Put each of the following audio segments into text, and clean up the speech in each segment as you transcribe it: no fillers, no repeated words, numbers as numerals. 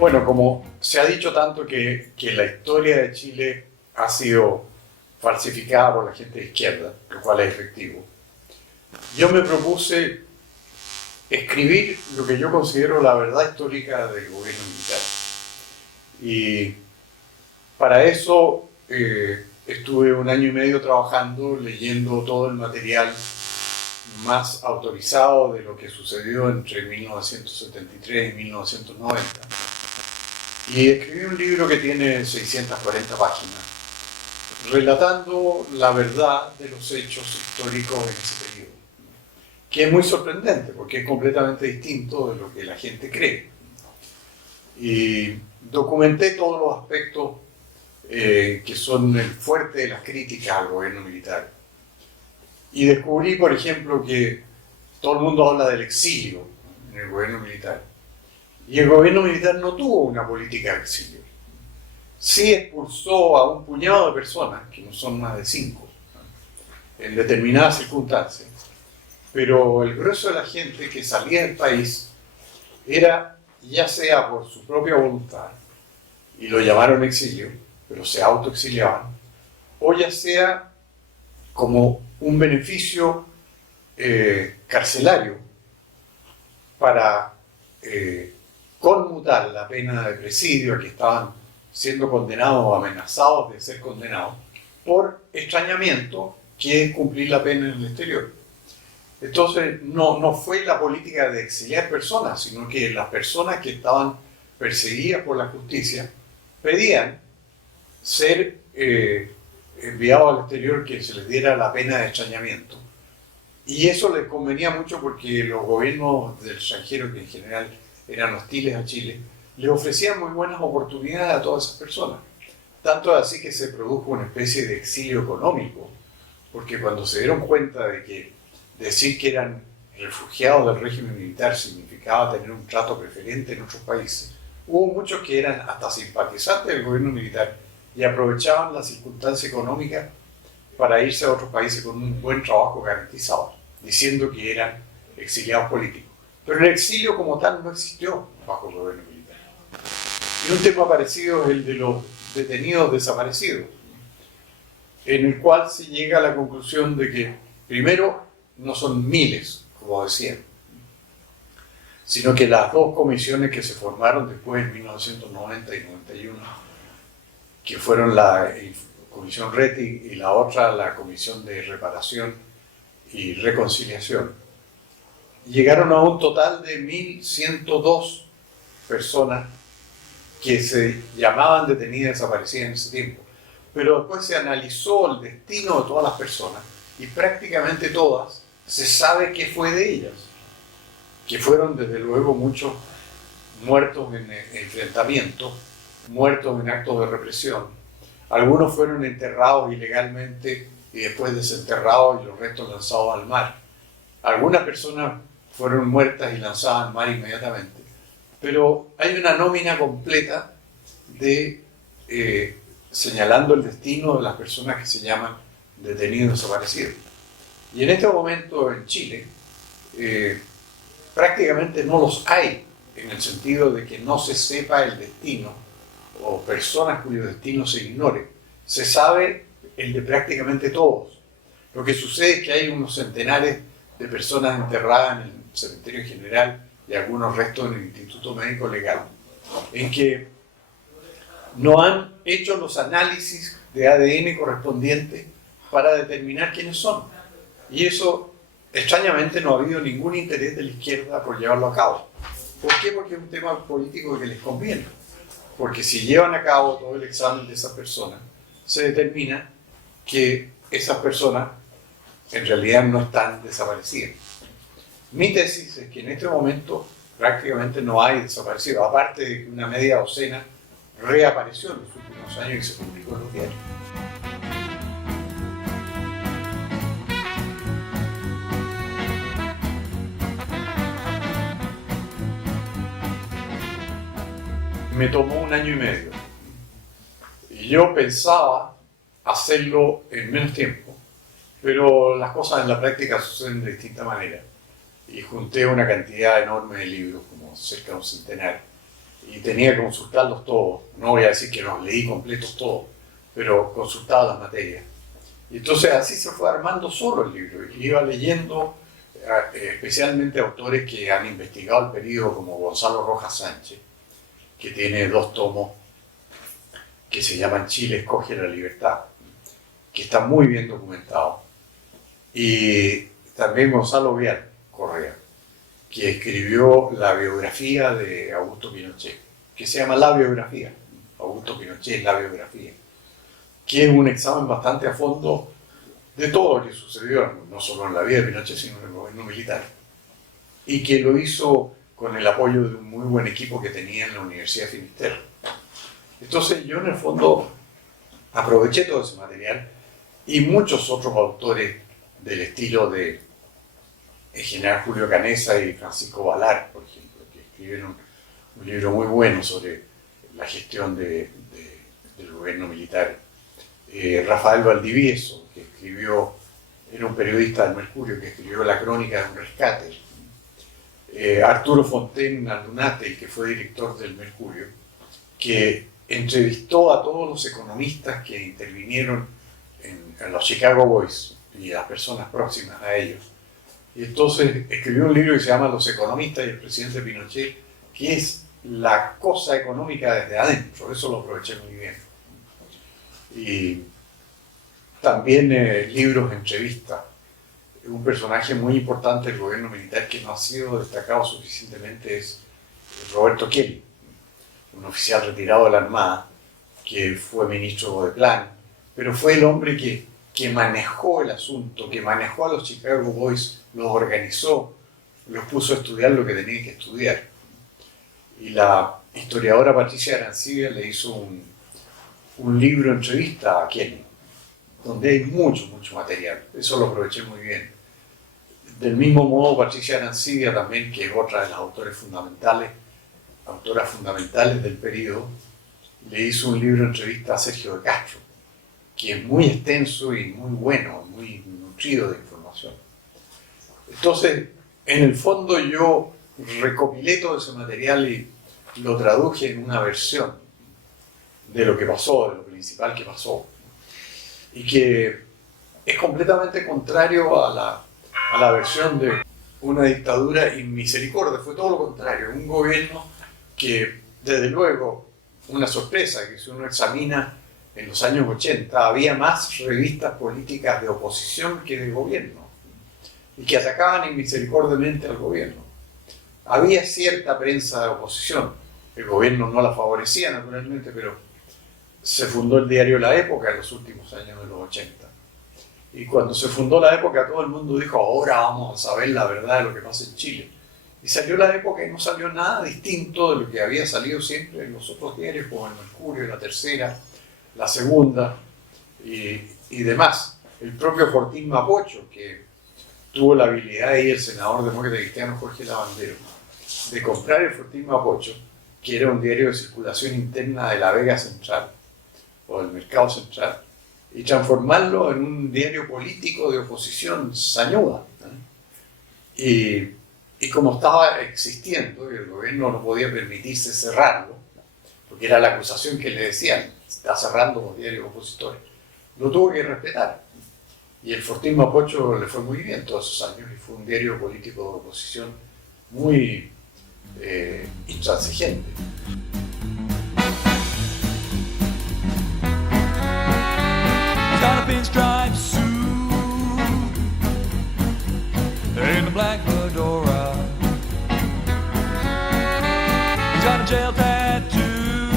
Bueno, como se ha dicho tanto que la historia de Chile ha sido falsificada por la gente de izquierda, lo cual es efectivo, yo me propuse escribir lo que yo considero la verdad histórica del gobierno militar. Y para eso estuve un año y medio trabajando, leyendo todo el material más autorizado de lo que sucedió entre 1973 y 1990. Y escribí un libro que tiene 640 páginas, relatando la verdad de los hechos históricos en ese periodo, que es muy sorprendente porque es completamente distinto de lo que la gente cree. Y documenté todos los aspectos que son el fuerte de las críticas al gobierno militar. Y descubrí, por ejemplo, que todo el mundo habla del exilio en el gobierno militar. Y el gobierno militar no tuvo una política de exilio. Sí expulsó a un puñado de personas, que no son más de 5, en determinadas circunstancias. Pero el grueso de la gente que salía del país era, ya sea por su propia voluntad, y lo llamaron exilio, pero se autoexiliaban, o ya sea como un beneficio carcelario para conmutar la pena de presidio a que estaban siendo condenados o amenazados de ser condenados por extrañamiento, que es cumplir la pena en el exterior. Entonces no fue la política de exiliar personas, sino que las personas que estaban perseguidas por la justicia pedían ser enviados al exterior, que se les diera la pena de extrañamiento. Y eso les convenía mucho porque los gobiernos del extranjero, que en general eran hostiles a Chile, les ofrecían muy buenas oportunidades a todas esas personas. Tanto así que se produjo una especie de exilio económico, porque cuando se dieron cuenta de que decir que eran refugiados del régimen militar significaba tener un trato preferente en otros países, hubo muchos que eran hasta simpatizantes del gobierno militar y aprovechaban la circunstancia económica para irse a otros países con un buen trabajo garantizado, diciendo que eran exiliados políticos. Pero el exilio como tal no existió bajo el gobierno militar. Y un tema parecido es el de los detenidos desaparecidos, en el cual se llega a la conclusión de que, primero, no son miles, como decían, sino que las dos comisiones que se formaron después en 1990 y 91, que fueron la Comisión Reti y la otra la Comisión de Reparación y Reconciliación, llegaron a un total de 1.102 personas que se llamaban detenidas desaparecidas en ese tiempo. Pero después se analizó el destino de todas las personas y prácticamente todas se sabe qué fue de ellas, que fueron desde luego muchos muertos en enfrentamientos, muertos en actos de represión. Algunos fueron enterrados ilegalmente y después desenterrados y los restos lanzados al mar. Algunas personas fueron muertas y lanzadas al mar inmediatamente. Pero hay una nómina completa de señalando el destino de las personas que se llaman detenidos desaparecidos. Y en este momento en Chile prácticamente no los hay, en el sentido de que no se sepa el destino o personas cuyo destino se ignore. Se sabe el de prácticamente todos. Lo que sucede es que hay unos centenares de personas enterradas en el cementerio general y algunos restos en el Instituto Médico Legal, en que no han hecho los análisis de ADN correspondientes para determinar quiénes son. Y eso, extrañamente, no ha habido ningún interés de la izquierda por llevarlo a cabo. ¿Por qué? Porque es un tema político que les conviene. Porque si llevan a cabo todo el examen de esas personas, se determina que esas personas en realidad no están desaparecidas. Mi tesis es que en este momento prácticamente no hay desaparecidos, aparte de que una media docena reapareció en los últimos años y se publicó en los diarios. Me tomó un año y medio. Y yo pensaba hacerlo en menos tiempo, pero las cosas en la práctica suceden de distinta manera. Y junté una cantidad enorme de libros, como cerca de un centenar, y tenía que consultarlos todos. No voy a decir que los leí completos todos, pero consultaba las materias. Y entonces así se fue armando solo el libro, y iba leyendo especialmente autores que han investigado el periodo, como Gonzalo Rojas Sánchez, que tiene 2 tomos que se llaman Chile escoge la libertad, que está muy bien documentado. Y también Gonzalo Vial Correa, que escribió la biografía de Augusto Pinochet, que se llama La Biografía, Augusto Pinochet, La Biografía, que es un examen bastante a fondo de todo lo que sucedió, no solo en la vida de Pinochet, sino en el gobierno militar, y que lo hizo con el apoyo de un muy buen equipo que tenía en la Universidad de Finisterre. Entonces yo en el fondo aproveché todo ese material y muchos otros autores del estilo de el general Julio Canessa y Francisco Valar, por ejemplo, que escribieron un libro muy bueno sobre la gestión del gobierno militar. Rafael Valdivieso, que era un periodista del Mercurio, que escribió la crónica de un rescate. Arturo Fontaine Aldunate, que fue director del Mercurio, que entrevistó a todos los economistas que intervinieron en los Chicago Boys y a las personas próximas a ellos. Y entonces escribió un libro que se llama Los economistas y el presidente Pinochet, que es la cosa económica desde adentro. Eso lo aproveché muy bien. Y también libros, entrevistas. Un personaje muy importante del gobierno militar que no ha sido destacado suficientemente es Roberto Kelly, un oficial retirado de la Armada, que fue ministro de Plan, pero fue el hombre que manejó el asunto, que manejó a los Chicago Boys, los organizó, los puso a estudiar lo que tenían que estudiar. Y la historiadora Patricia Arancibia le hizo un libro entrevista a Kelly, donde hay mucho material. Eso lo aproveché muy bien. Del mismo modo, Patricia Arancibia también, que es otra de las autoras fundamentales del periodo, le hizo un libro entrevista a Sergio de Castro, que es muy extenso y muy bueno, muy nutrido de información. Entonces, en el fondo yo recopilé todo ese material y lo traduje en una versión de lo que pasó, de lo principal que pasó, y que es completamente contrario a la versión de una dictadura inmisericordia. Fue todo lo contrario, un gobierno que, desde luego, una sorpresa, que si uno examina en los años 80, había más revistas políticas de oposición que de gobierno, y que atacaban inmisericordiamente al gobierno. Había cierta prensa de oposición, el gobierno no la favorecía naturalmente, pero se fundó el diario La Época en los últimos años de los 80. Y cuando se fundó La Época, todo el mundo dijo, ahora vamos a saber la verdad de lo que pasa en Chile. Y salió La Época y no salió nada distinto de lo que había salido siempre en los otros diarios, como el Mercurio, La Tercera, La Segunda y demás. El propio Fortín Mapocho, que tuvo la habilidad y el senador demócrata cristiano Jorge Lavandero de comprar el Fortín Mapocho, que era un diario de circulación interna de la Vega Central o del Mercado Central, y transformarlo en un diario político de oposición sañuda. Y como estaba existiendo y el gobierno no podía permitirse cerrarlo, porque era la acusación que le decían, está cerrando los diarios opositores, lo tuvo que respetar. Y el Fortín Mapocho le fue muy bien todos esos años y fue un diario político de oposición muy intransigente. Got a pinstripe suit and a black fedora. He's got a jail tattoo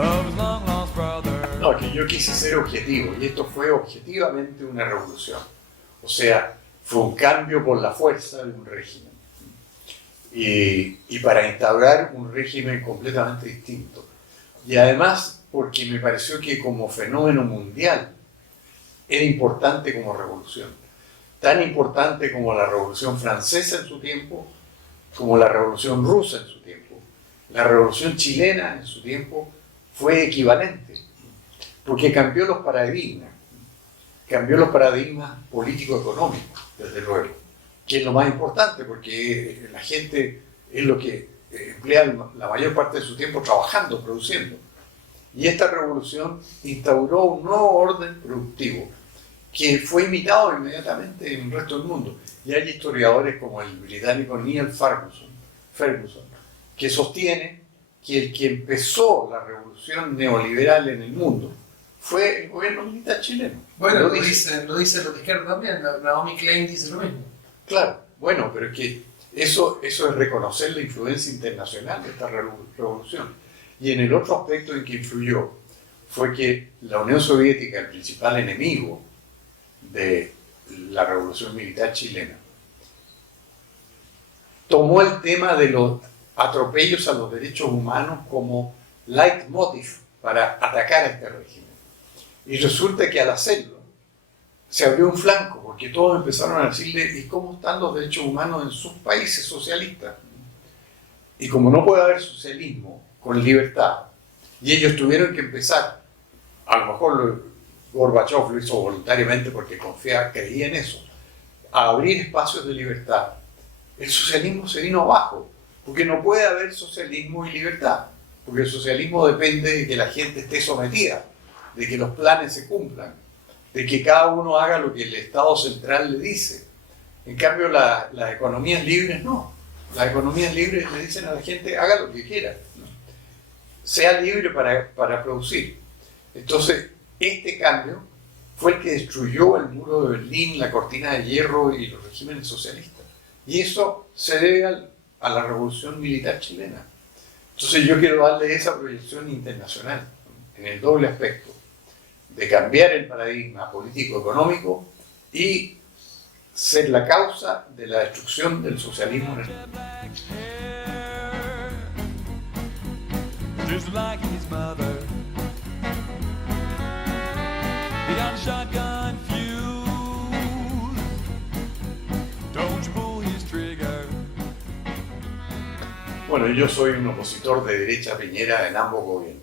of his long lost brother. No, que yo quise ser objetivo y esto fue objetivamente una revolución. O sea, fue un cambio por la fuerza de un régimen. Y para instaurar un régimen completamente distinto. Y además, porque me pareció que como fenómeno mundial era importante como revolución. Tan importante como la Revolución Francesa en su tiempo, como la Revolución Rusa en su tiempo. La Revolución Chilena en su tiempo fue equivalente, porque cambió los paradigmas político-económicos, desde luego, que es lo más importante, porque la gente es lo que emplea la mayor parte de su tiempo trabajando, produciendo. Y esta revolución instauró un nuevo orden productivo que fue imitado inmediatamente en el resto del mundo. Y hay historiadores como el británico Neil Ferguson, que sostiene que el que empezó la revolución neoliberal en el mundo fue el gobierno militar chileno. Bueno, lo dice los de izquierda también, Naomi Klein dice lo mismo. Claro, bueno, pero es que eso es reconocer la influencia internacional de esta revolución. Y en el otro aspecto en que influyó fue que la Unión Soviética, el principal enemigo de la revolución militar chilena, tomó el tema de los atropellos a los derechos humanos como leitmotiv para atacar a este régimen. Y resulta que al hacerlo se abrió un flanco, porque todos empezaron a decirle: ¿y cómo están los derechos humanos en sus países socialistas? Y como no puede haber socialismo con libertad, y ellos tuvieron que empezar, a lo mejor Gorbachev lo hizo voluntariamente porque creía en eso, a abrir espacios de libertad, el socialismo se vino abajo, porque no puede haber socialismo y libertad, porque el socialismo depende de que la gente esté sometida, de que los planes se cumplan, de que cada uno haga lo que el Estado central le dice. En cambio, las economías libres no. Las economías libres le dicen a la gente: haga lo que quiera, ¿no? Sea libre para producir. Entonces, este cambio fue el que destruyó el muro de Berlín, la cortina de hierro y los regímenes socialistas. Y eso se debe a la revolución militar chilena. Entonces yo quiero darle esa proyección internacional, en el doble aspecto, de cambiar el paradigma político-económico y ser la causa de la destrucción del socialismo en el mundo. Just like his mother. Beyond shotgun fuse. Don't you pull his trigger. Bueno, yo soy un opositor de derecha a Piñera en ambos gobiernos.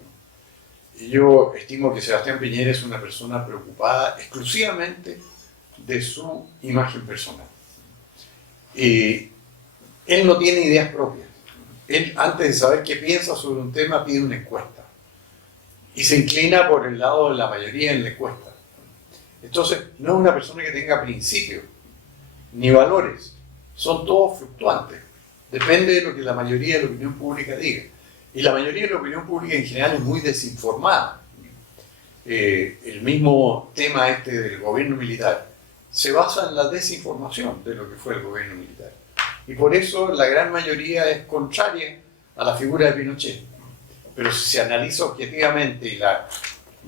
Y yo estimo que Sebastián Piñera es una persona preocupada exclusivamente de su imagen personal. Él no tiene ideas propias. Él, antes de saber qué piensa sobre un tema, pide una encuesta. Y se inclina por el lado de la mayoría en la encuesta. Entonces, no es una persona que tenga principios, ni valores. Son todos fluctuantes. Depende de lo que la mayoría de la opinión pública diga. Y la mayoría de la opinión pública en general es muy desinformada. El mismo tema del gobierno militar se basa en la desinformación de lo que fue el gobierno militar. Y por eso la gran mayoría es contraria a la figura de Pinochet. Pero si se analiza objetivamente y la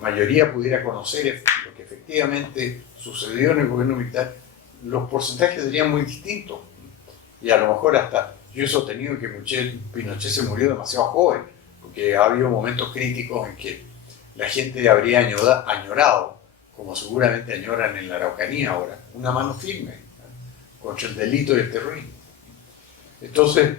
mayoría pudiera conocer lo que efectivamente sucedió en el gobierno militar, los porcentajes serían muy distintos. Y a lo mejor hasta yo he sostenido que Pinochet se murió demasiado joven, porque ha habido momentos críticos en que la gente habría añorado, como seguramente añoran en la Araucanía ahora, una mano firme, ¿no?, contra el delito y el terrorismo. Entonces,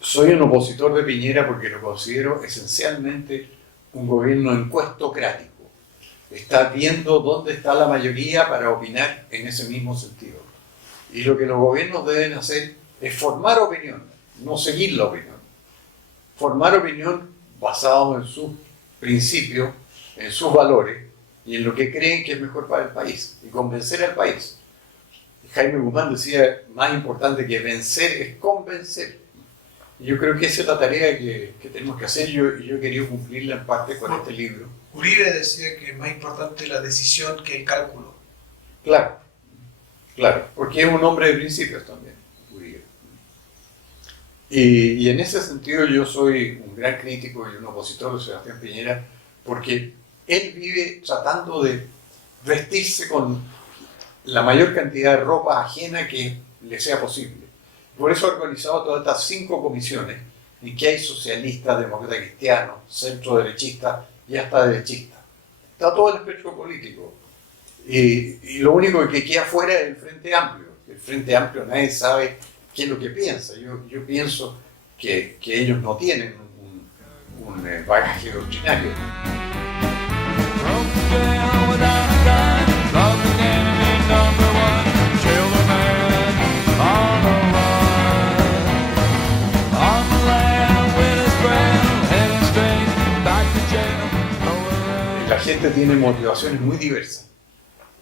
soy un opositor de Piñera porque lo considero esencialmente un gobierno encuestocrático. Está viendo dónde está la mayoría para opinar en ese mismo sentido. Y lo que los gobiernos deben hacer es formar opinión, no seguir la opinión. Formar opinión basado en sus principios, en sus valores y en lo que creen que es mejor para el país y convencer al país. Jaime Guzmán decía: más importante que vencer es convencer. Y yo creo que esa es la tarea que tenemos que hacer, y yo he querido cumplirla en parte con este libro. Uribe decía que es más importante la decisión que el cálculo. Claro, porque es un hombre de principios también, Uribe. Y en ese sentido yo soy un gran crítico y un opositor de Sebastián Piñera, porque él vive tratando de vestirse con la mayor cantidad de ropa ajena que le sea posible. Por eso ha organizado todas estas 5 comisiones en que hay socialistas, demócratas cristianos, centro derechistas y hasta derechistas. Está todo el espectro político. Y lo único que queda fuera es el Frente Amplio. El Frente Amplio nadie sabe qué es lo que piensa. Yo pienso que ellos no tienen un bagaje doctrinario. On gente tiene motivaciones muy diversas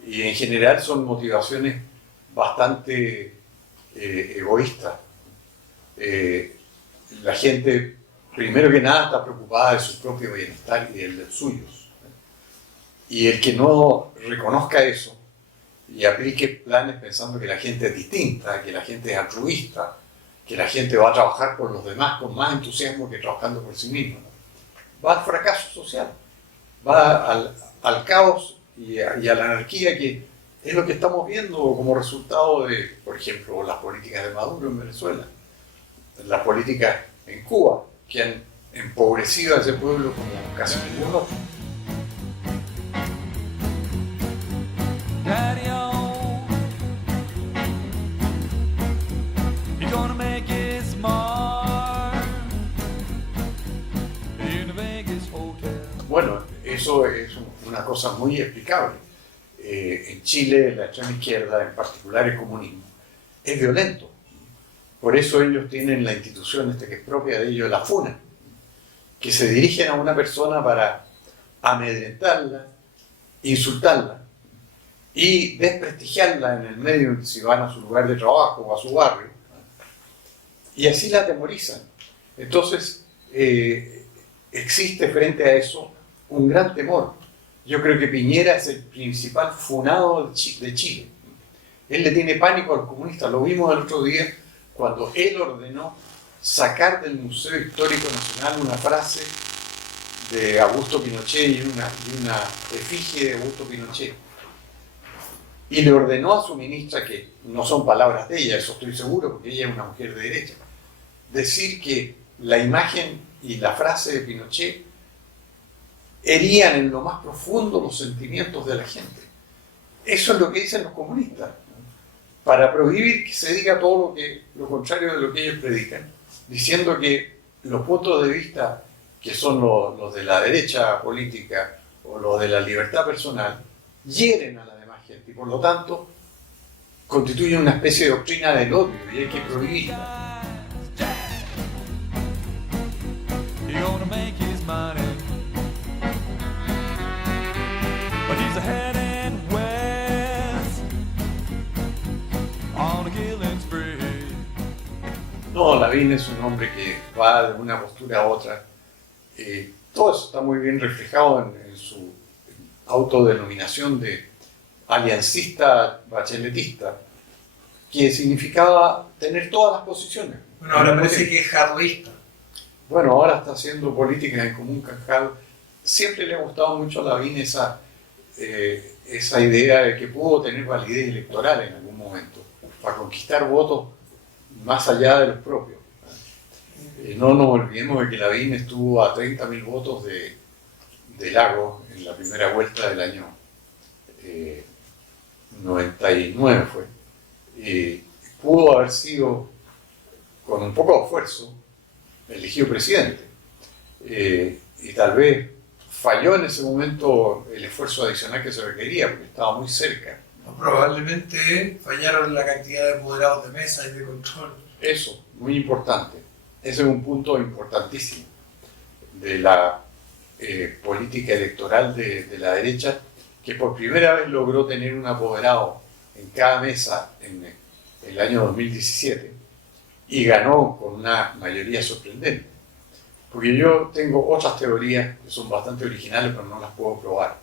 y en general son motivaciones bastante egoístas. La gente, primero que nada, está preocupada de su propio bienestar y del de los suyos. Y el que no reconozca eso y aplique planes pensando que la gente es distinta, que la gente es altruista, que la gente va a trabajar por los demás con más entusiasmo que trabajando por sí mismo, va al fracaso social, va al caos y a la anarquía, que es lo que estamos viendo como resultado de, por ejemplo, las políticas de Maduro en Venezuela, las políticas en Cuba, que han empobrecido a ese pueblo como casi ningún otro. Daddy-o, he's gonna make his mark in the Vegas hotel. Bueno, eso es una cosa muy explicable. En Chile, la extrema izquierda, en particular el comunismo, es violento. Por eso ellos tienen la institución que es propia de ellos, la FUNA, que se dirigen a una persona para amedrentarla, insultarla y desprestigiarla en el medio si van a su lugar de trabajo o a su barrio. Y así la atemorizan. Entonces, existe frente a eso un gran temor. Yo creo que Piñera es el principal funado de Chile. Él le tiene pánico al comunista. Lo vimos el otro día cuando él ordenó sacar del Museo Histórico Nacional una frase de Augusto Pinochet y una efigie de Augusto Pinochet. Y le ordenó a su ministra, que no son palabras de ella, eso estoy seguro, porque ella es una mujer de derecha, decir que la imagen y la frase de Pinochet herían en lo más profundo los sentimientos de la gente. Eso es lo que dicen los comunistas, ¿no? Para prohibir que se diga todo lo contrario de lo que ellos predican, diciendo que los puntos de vista que son los de la derecha política o los de la libertad personal hieren a la demás gente y por lo tanto constituyen una especie de doctrina del odio y hay que prohibirla. He's gonna make his money, but he's heading west on a killing spree. No, Lavín es un hombre que va de una postura a otra. Todo eso está muy bien reflejado en su autodenominación de aliancista bacheletista, que significaba tener todas las posiciones. Bueno, ahora parece que es jadweísta. Bueno, ahora está haciendo política en común canjado. Siempre le ha gustado mucho a Lavín esa idea de que pudo tener validez electoral en algún momento, para conquistar votos más allá de los propios. No nos olvidemos de que Lavín estuvo a 30.000 votos de Lagos en la primera vuelta del año 99 fue. Pudo haber sido, con un poco de esfuerzo, elegido presidente. Y tal vez falló en ese momento el esfuerzo adicional que se requería, porque estaba muy cerca. No, probablemente fallaron la cantidad de moderados de mesa y de control. Eso, muy importante. Ese es un punto importantísimo de la política electoral de la derecha, que por primera vez logró tener un apoderado en cada mesa en el año 2017 y ganó con una mayoría sorprendente. Porque yo tengo otras teorías que son bastante originales, pero no las puedo probar.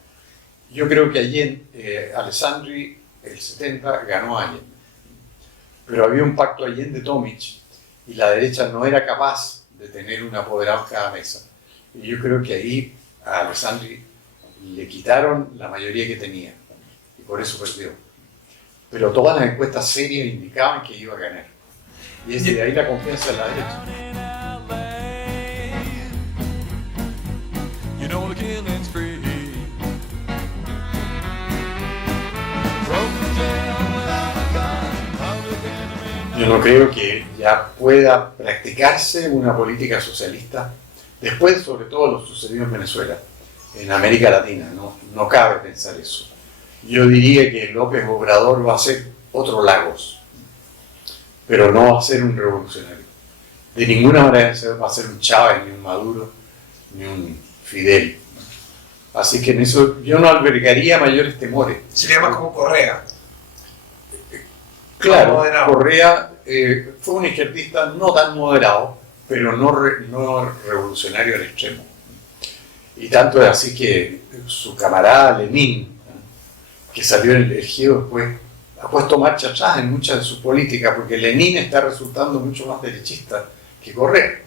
Yo creo que Allende, Alessandri, el 70, ganó a Allende. Pero había un pacto Allende-Tomic y la derecha no era capaz de tener un apoderado en cada mesa. Y yo creo que ahí a Alessandri le quitaron la mayoría que tenía y por eso perdió. Pero todas las encuestas serias indicaban que iba a ganar. Y es de ahí la confianza de la derecha. You know the killing's free. Yo no creo que ya pueda practicarse una política socialista después, sobre todo, lo sucedido en Venezuela, en América Latina. No cabe pensar eso. Yo diría que López Obrador va a ser otro Lagos, pero no va a ser un revolucionario. De ninguna manera va a ser un Chávez, ni un Maduro, ni un Fidel. Así que en eso yo no albergaría mayores temores. Sería más como Correa. Claro, Moderado. Correa fue un izquierdista no tan moderado, pero no revolucionario al extremo. Y tanto es así que su camarada Lenin, que salió elegido después, ha puesto marcha atrás en muchas de sus políticas, porque Lenin está resultando mucho más derechista que Correa.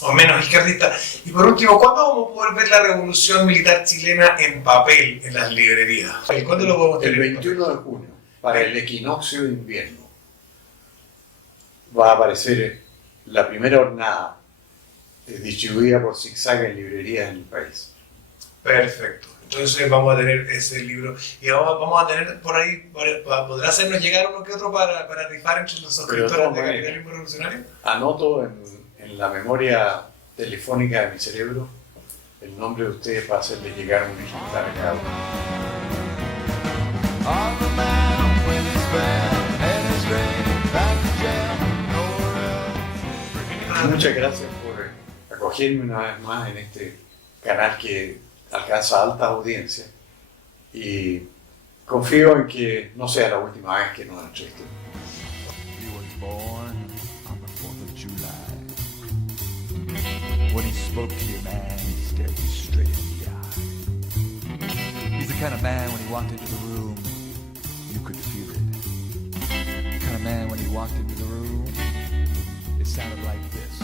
O menos izquierdista. Y por último, ¿cuándo vamos a poder ver la revolución militar chilena en papel en las librerías? ¿Cuándo lo podemos El tener? 21 de junio, para el equinoccio de invierno, va a aparecer la primera hornada distribuida por Zigzag en librerías en el país. Perfecto. Entonces vamos a tener ese libro. Y vamos a tener por ahí, ¿podrá hacernos llegar uno que otro para rifar entre los suscriptores de Capitalismo Revolucionario? Anoto en la memoria telefónica de mi cerebro el nombre de ustedes para hacerles llegar un ejemplar a cada uno. On the man with his band and his ring, back to jail, nowhere else. Muchas gracias por acogerme una vez más en este canal que alcanza alta audiencia y confío en que no sea la última vez que nos entrevistemos. He was born on the 4th of July. When he spoke to you, man, he stared you straight in the eye. He's the kind of man when he walked into the room, you could feel it. The kind of man when he walked into the room, it sounded like this.